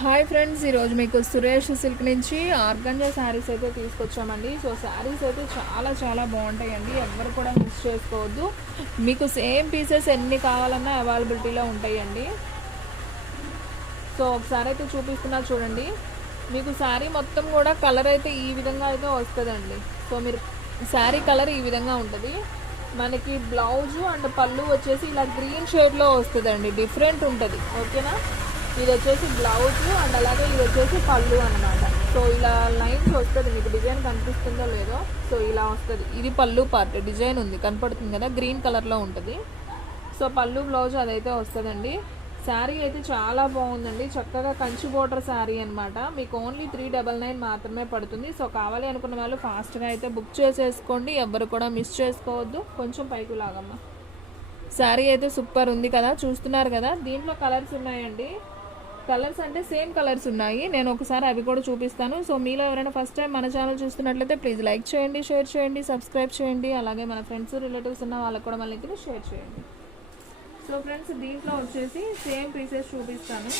Hi friends, ఈరోజు మీకు Suresh silk నుంచి ఆర్గంజా శారీస్ అయితే తీసుకొచ్చామండి. సో శారీస్ అయితే చాలా చాలా బాగుంటాయండి, ఎవరు కూడా మిస్ చేసుకోవద్దు. మీకు సేమ్ పీసెస్ ఎన్ని కావాలన్నా అవైలబిలిటీలో ఉంటాయండి. సో ఒకసారి అయితే చూపిస్తున్నా చూడండి. మీకు శారీ మొత్తం కూడా కలర్ అయితే ఈ విధంగా అయితే వస్తుందండి. సో మీరు శారీ కలర్ ఈ విధంగా ఉంటుంది. మనకి బ్లౌజు అండ్ పళ్ళు వచ్చేసి ఇలా గ్రీన్ షేడ్లో వస్తుందండి, డిఫరెంట్ ఉంటుంది. ఓకేనా, ఇది వచ్చేసి బ్లౌజ్ అండ్ అలాగే ఇది వచ్చేసి పళ్ళు అనమాట. సో ఇలా లైన్స్ వస్తుంది, మీకు డిజైన్ కనిపిస్తుందో లేదో. సో ఇలా వస్తుంది, ఇది పళ్ళు పార్ట్ డిజైన్ ఉంది కనపడుతుంది కదా, గ్రీన్ కలర్లో ఉంటుంది. సో పళ్ళు బ్లౌజ్ అదైతే వస్తుందండి. శారీ అయితే చాలా బాగుందండి, చక్కగా కంచి బోర్డర్ శారీ అనమాట. మీకు ఓన్లీ 399 మాత్రమే పడుతుంది. సో కావాలి అనుకున్న వాళ్ళు ఫాస్ట్గా అయితే బుక్ చేసేసుకోండి, ఎవ్వరు కూడా మిస్ చేసుకోవద్దు. కొంచెం పైకి లాగమ్మా. శారీ అయితే సూపర్ ఉంది కదా, చూస్తున్నారు కదా. దీంట్లో కలర్స్ ఉన్నాయండి, కలర్స్ అంటే సేమ్ కలర్స్ ఉన్నాయి. నేను ఒకసారి అవి కూడా చూపిస్తాను. సో మీలో ఎవరైనా ఫస్ట్ టైం మన ఛానల్ చూస్తున్నట్లయితే ప్లీజ్ లైక్ చేయండి, షేర్ చేయండి, సబ్స్క్రైబ్ చేయండి. అలాగే మన ఫ్రెండ్స్ రిలేటివ్స్ ఉన్న వాళ్ళకి కూడా మన లింక్ని షేర్ చేయండి. సో ఫ్రెండ్స్, దీంట్లో వచ్చేసి సేమ్ పీసెస్ చూపిస్తాను.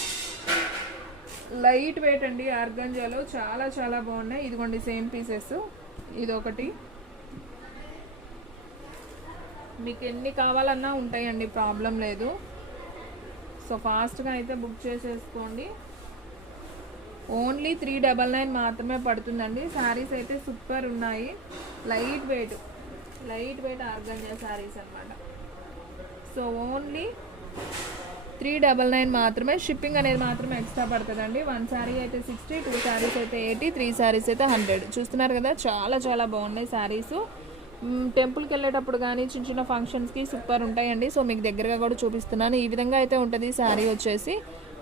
లైట్ వెయిట్ అండి, ఆర్గంజాలో చాలా చాలా బాగున్నాయి. ఇదిగోండి సేమ్ పీసెస్, ఇదొకటి. మీకు ఎన్ని కావాలన్నా ఉంటాయండి, ప్రాబ్లం లేదు. సో ఫాస్ట్గా అయితే బుక్ చేసేసుకోండి. ఓన్లీ 399 మాత్రమే పడుతుందండి. శారీస్ అయితే సూపర్ ఉన్నాయి, లైట్ వెయిట్ ఆర్గంజా శారీస్ అనమాట. సో ఓన్లీ 399 మాత్రమే. షిప్పింగ్ అనేది మాత్రమే ఎక్స్ట్రా పడుతుందండి. 1 శారీ అయితే 60, 2 శారీస్ అయితే 80, 3 శారీస్ అయితే 100. చూస్తున్నారు కదా, చాలా చాలా బాగున్నాయి శారీస్. టెంపుల్కి వెళ్ళేటప్పుడు కానీ చిన్న చిన్న ఫంక్షన్స్కి సూపర్ ఉంటాయండి. సో మీకు దగ్గరగా కూడా చూపిస్తున్నాను. ఈ విధంగా అయితే ఉంటుంది శారీ వచ్చేసి.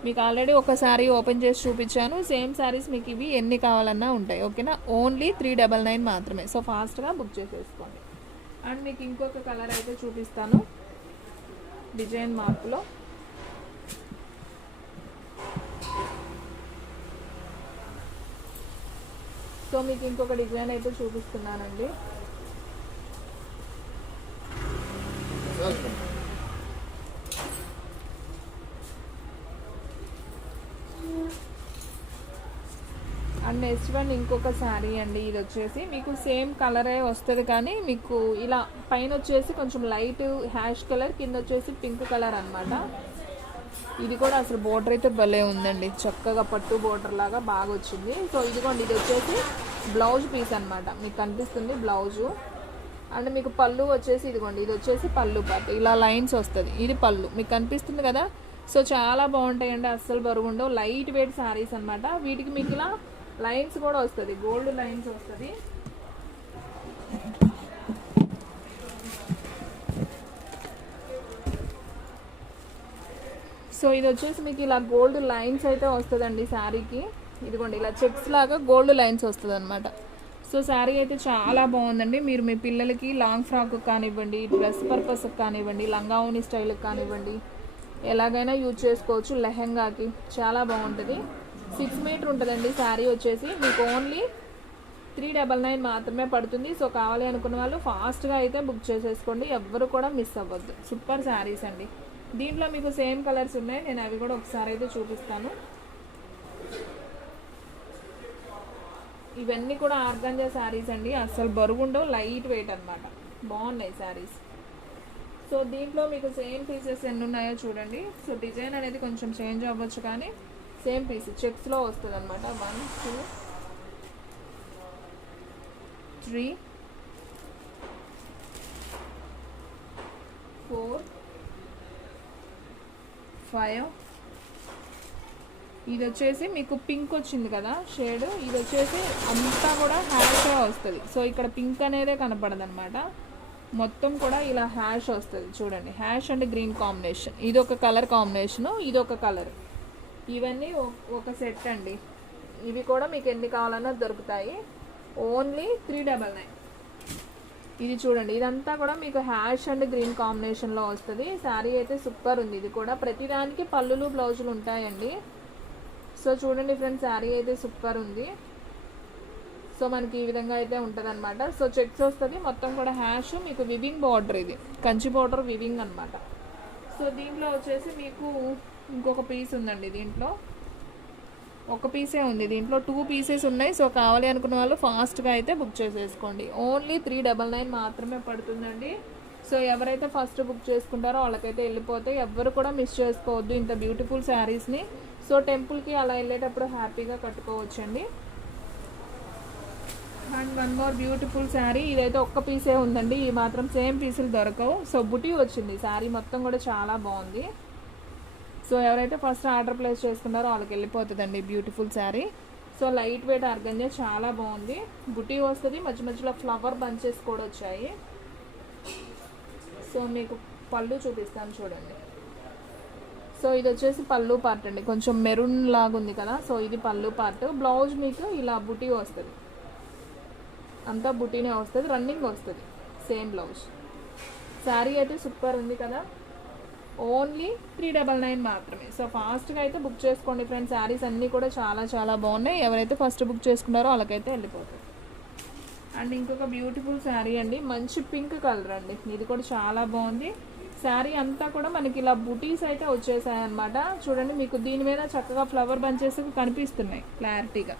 మీకు ఆల్రెడీ ఒక శారీ ఓపెన్ చేసి చూపించాను. సేమ్ శారీస్ మీకు ఇవి ఎన్ని కావాలన్నా ఉంటాయి. ఓకేనా, ఓన్లీ 399 మాత్రమే. సో ఫాస్ట్గా బుక్ చేసేసుకోండి. అండ్ మీకు ఇంకొక కలర్ అయితే చూపిస్తాను, డిజైన్ మార్పులో. సో మీకు ఇంకొక డిజైన్ అయితే చూపిస్తున్నానండి. అండ్ నెక్స్ట్ వన్ ఇంకొక శారీ అండి. ఇది వచ్చేసి మీకు సేమ్ కలరే వస్తుంది, కానీ మీకు ఇలా పైన వచ్చేసి కొంచెం లైట్ హ్యాష్ కలర్, కింద వచ్చేసి పింక్ కలర్ అనమాట. ఇది కూడా అసలు బోర్డర్ అయితే భలే ఉందండి, చక్కగా పట్టు బోర్డర్ లాగా బాగా వచ్చింది. సో ఇదిగోండి, ఇది వచ్చేసి బ్లౌజ్ పీస్ అనమాట, మీకు కనిపిస్తుంది బ్లౌజు. అండ్ మీకు పళ్ళు వచ్చేసి ఇదిగోండి, ఇది వచ్చేసి పళ్ళు పార్ట్, ఇలా లైన్స్ వస్తుంది. ఇది పళ్ళు మీకు కనిపిస్తుంది కదా. సో చాలా బాగుంటాయండి, అస్సలు బరువు ఉండవు, లైట్ వెయిట్ శారీస్ అనమాట. వీటికి మీకు ఇలా లైన్స్ కూడా వస్తుంది, గోల్డ్ లైన్స్ వస్తుంది. సో ఇది వచ్చేసి మీకు ఇలా గోల్డ్ లైన్స్ అయితే వస్తుందండి శారీకి. ఇదిగోండి, ఇలా చెక్స్ లాగా గోల్డ్ లైన్స్ వస్తుంది అనమాట. సో శారీ అయితే చాలా బాగుందండి. మీరు మీ పిల్లలకి లాంగ్ ఫ్రాక్ కానివ్వండి, డ్రెస్ పర్పస్కి కానివ్వండి, లంగా ఓని స్టైల్కి కానివ్వండి, ఎలాగైనా యూజ్ చేసుకోవచ్చు. లెహెంగాకి చాలా బాగుంటుంది. 6 మీటర్ ఉంటుందండి శారీ వచ్చేసి. మీకు ఓన్లీ 399 మాత్రమే పడుతుంది. సో కావాలి అనుకున్న వాళ్ళు ఫాస్ట్గా అయితే బుక్ చేసేసుకోండి, ఎవ్వరు కూడా మిస్ అవ్వద్దు. సూపర్ శారీస్ అండి. దీంట్లో మీకు సేమ్ కలర్స్ ఉన్నాయి, నేను అవి కూడా ఒకసారి అయితే చూపిస్తాను. ఇవన్నీ కూడా ఆర్గంజా శారీస్ అండి, అస్సలు బరువు ఉండవు, లైట్ వెయిట్ అనమాట. బాగున్నాయి శారీస్. సో దీంట్లో మీకు సేమ్ పీసెస్ ఎన్ని ఉన్నాయో చూడండి. సో డిజైన్ అనేది కొంచెం చేంజ్ అవ్వచ్చు, కానీ సేమ్ పీస్ చెక్స్లో వస్తుంది అనమాట. 1 2 3 4 5. ఇది వచ్చేసి మీకు పింక్ వచ్చింది కదా షేడ్, ఇది వచ్చేసి అంతా కూడా హ్యాష్గా వస్తుంది. సో ఇక్కడ పింక్ అనేదే కనపడదు అనమాట, మొత్తం కూడా ఇలా హ్యాష్ వస్తుంది. చూడండి, హ్యాష్ అండ్ గ్రీన్ కాంబినేషన్, ఇది ఒక కలర్ కాంబినేషను, ఇది ఒక కలర్. ఇవన్నీ ఒక సెట్ అండి. ఇవి కూడా మీకు ఎన్ని కావాలన్నా దొరుకుతాయి. ఓన్లీ 399. ఇది చూడండి, ఇదంతా కూడా మీకు హ్యాష్ అండ్ గ్రీన్ కాంబినేషన్లో వస్తుంది. శారీ అయితే సూపర్ ఉంది. ఇది కూడా ప్రతిదానికి పళ్ళులు బ్లౌజులు ఉంటాయండి. సో చూడండి ఫ్రెండ్స్, శారీ అయితే సూపర్ ఉంది. సో మనకి ఈ విధంగా అయితే ఉంటుంది అనమాట. సో చెక్స్ వస్తుంది, మొత్తం కూడా హ్యాష్, మీకు వివింగ్ బార్డర్, ఇది కంచి బార్డర్ వివింగ్ అనమాట. సో దీంట్లో వచ్చేసి మీకు ఇంకొక పీస్ ఉందండి. దీంట్లో ఒక పీసే ఉంది, దీంట్లో 2 పీసెస్ ఉన్నాయి. సో కావాలి అనుకున్న వాళ్ళు ఫాస్ట్గా అయితే బుక్ చేసేసుకోండి. ఓన్లీ 399 మాత్రమే పడుతుందండి. సో ఎవరైతే ఫస్ట్ బుక్ చేసుకుంటారో వాళ్ళకైతే వెళ్ళిపోతాయి. ఎవ్వరు కూడా మిస్ చేసుకోవద్దు ఇంత బ్యూటిఫుల్ శారీస్ని. సో టెంపుల్కి అలా వెళ్ళేటప్పుడు హ్యాపీగా కట్టుకోవచ్చండి. And one more beautiful sari, ఇదైతే ఒక్క పీసే ఉందండి, ఈ మాత్రం సేమ్ పీసులు దొరకవు. సో బుటీ వచ్చింది, శారీ మొత్తం కూడా చాలా బాగుంది. సో ఎవరైతే ఫస్ట్ ఆర్డర్ ప్లేస్ చేసుకున్నారో వాళ్ళకి వెళ్ళిపోతుందండి beautiful sari. So light weight organza చాలా బాగుంది, బుటీ వస్తుంది, మధ్య మధ్యలో ఫ్లవర్ బంచెస్ కూడా వచ్చాయి. సో మీకు పళ్ళు చూపిస్తాను చూడండి. సో ఇది వచ్చేసి పళ్ళు పార్ట్ అండి, కొంచెం మెరూన్ లాగా ఉంది కదా. సో ఇది పళ్ళు పార్ట్. బ్లౌజ్ మీకు ఇలా బుటీ వస్తుంది, అంతా బుటీనే వస్తుంది, రన్నింగ్ వస్తుంది, సేమ్ బ్లౌజ్. శారీ అయితే సూపర్ ఉంది కదా. ఓన్లీ 399 మాత్రమే. సో ఫాస్ట్గా అయితే బుక్ చేసుకోండి ఫ్రెండ్స్. శారీస్ అన్నీ కూడా చాలా చాలా బాగున్నాయి. ఎవరైతే ఫస్ట్ బుక్ చేసుకున్నారో వాళ్ళకైతే వెళ్ళిపోతుంది. అండ్ ఇంకొక బ్యూటిఫుల్ శారీ అండి, మంచి పింక్ కలర్ అండి, ఇది కూడా చాలా బాగుంది. శారీ అంతా కూడా మనకి ఇలా బుటీస్ అయితే వచ్చేసాయి అనమాట. చూడండి మీకు దీని మీద చక్కగా ఫ్లవర్ బంచెస్ కనిపిస్తున్నాయి క్లారిటీగా,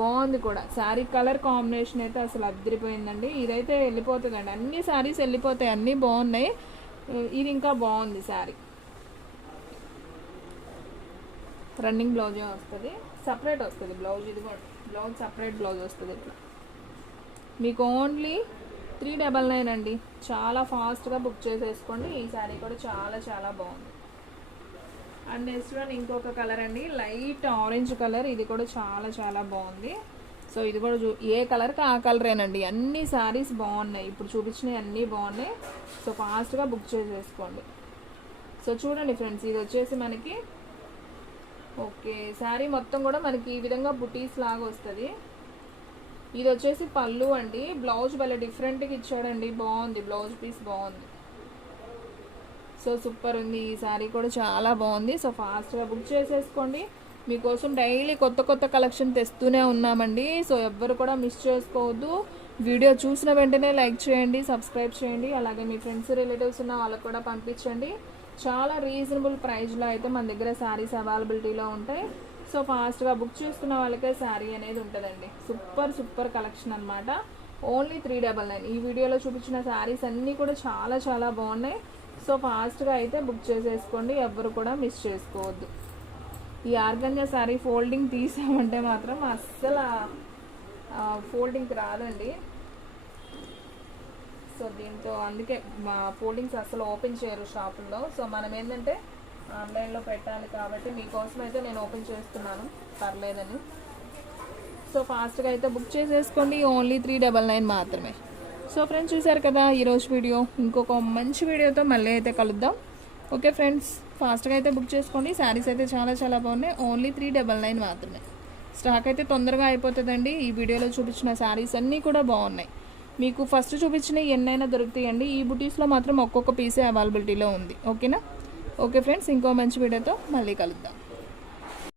బాగుంది కూడా. శారీ కలర్ కాంబినేషన్ అయితే అసలు అద్దరిపోయిందండి. ఇదైతే వెళ్ళిపోతుందండి, అన్ని శారీస్ వెళ్ళిపోతాయి, అన్నీ బాగున్నాయి. ఇది ఇంకా బాగుంది శారీ. రన్నింగ్ బ్లౌజే వస్తుంది, సపరేట్ వస్తుంది బ్లౌజ్. ఇది కూడా బ్లౌజ్ సపరేట్ బ్లౌజ్ వస్తుంది ఇట్లా. మీకు ఓన్లీ 399 అండి. చాలా ఫాస్ట్గా బుక్ చేసేసుకోండి. ఈ శారీ కూడా చాలా చాలా బాగుంది. అండ్ నెక్స్ట్ వన్ ఇంకొక కలర్ అండి, లైట్ ఆరెంజ్ కలర్, ఇది కూడా చాలా చాలా బాగుంది. సో ఇది కూడా ఏ కలర్కి ఆ కలరేనండి, అన్ని శారీస్ బాగున్నాయి, ఇప్పుడు చూపించినవి అన్నీ బాగున్నాయి. సో ఫాస్ట్గా బుక్ చేసేసుకోండి. సో చూడండి ఫ్రెండ్స్, ఇది వచ్చేసి మనకి ఓకే శారీ మొత్తం కూడా మనకి ఈ విధంగా బుటీస్ లాగా వస్తుంది. ఇది వచ్చేసి పళ్ళు అండి, బ్లౌజ్ భలే డిఫరెంట్గా ఇచ్చాడండి, బాగుంది బ్లౌజ్ పీస్, బాగుంది. సో సూపర్ ఉంది, ఈ శారీ కూడా చాలా బాగుంది. సో ఫాస్ట్గా బుక్ చేసేసుకోండి. మీకోసం డైలీ కొత్త కొత్త కలెక్షన్ తెస్తూనే ఉన్నామండి. సో ఎవ్వరు కూడా మిస్ చేసుకోవద్దు. వీడియో చూసిన వెంటనే లైక్ చేయండి, సబ్స్క్రైబ్ చేయండి, అలాగే మీ ఫ్రెండ్స్ రిలేటివ్స్ ఉన్న వాళ్ళకు కూడా పంపించండి. చాలా రీజనబుల్ ప్రైస్లో అయితే మన దగ్గర శారీస్ అవైలబిలిటీలో ఉంటాయి. సో ఫాస్ట్గా బుక్ చేసుకున్న వాళ్ళకే శారీ అనేది ఉంటుందండి. సూపర్ సూపర్ కలెక్షన్ అనమాట. ఓన్లీ 399. ఈ వీడియోలో చూపించిన శారీస్ అన్నీ కూడా చాలా చాలా బాగున్నాయి. సో ఫాస్ట్గా అయితే బుక్ చేసేసుకోండి, ఎవ్వరు కూడా మిస్ చేసుకోవద్దు. ఈ ఆర్గంజా శారీ ఫోల్డింగ్ తీసామంటే మాత్రం అస్సలు ఫోల్డింగ్ రాదండి. సో దీంతో అందుకే ఫోల్డింగ్స్ అస్సలు ఓపెన్ చేయరు షాపుల్లో. సో మనం ఏంటంటే ఆన్లైన్లో పెట్టాలి కాబట్టి మీకోసం అయితే నేను ఓపెన్ చేస్తున్నాను, పర్లేదని. సో ఫాస్ట్గా అయితే బుక్ చేసేసుకోండి, ఓన్లీ 399 మాత్రమే. సో ఫ్రెండ్స్ చూసారు కదా ఈరోజు వీడియో. ఇంకొక మంచి వీడియోతో మళ్ళీ అయితే కలుద్దాం. ఓకే ఫ్రెండ్స్, ఫాస్ట్గా అయితే బుక్ చేసుకోండి. శారీస్ అయితే చాలా చాలా బాగున్నాయి, ఓన్లీ 399 మాత్రమే. స్టాక్ అయితే తొందరగా అయిపోతుందండి. ఈ వీడియోలో చూపించిన శారీస్ అన్నీ కూడా బాగున్నాయి. మీకు ఫస్ట్ చూపించిన ఎన్నైనా దొరుకుతాయండి. ఈ బుటీస్లో మాత్రం ఒక్కొక్క పీసే అవైలబిలిటీలో ఉంది. ఓకేనా? ఓకే ఫ్రెండ్స్, ఇంకో మంచి వీడియోతో మళ్ళీ కలుద్దాం.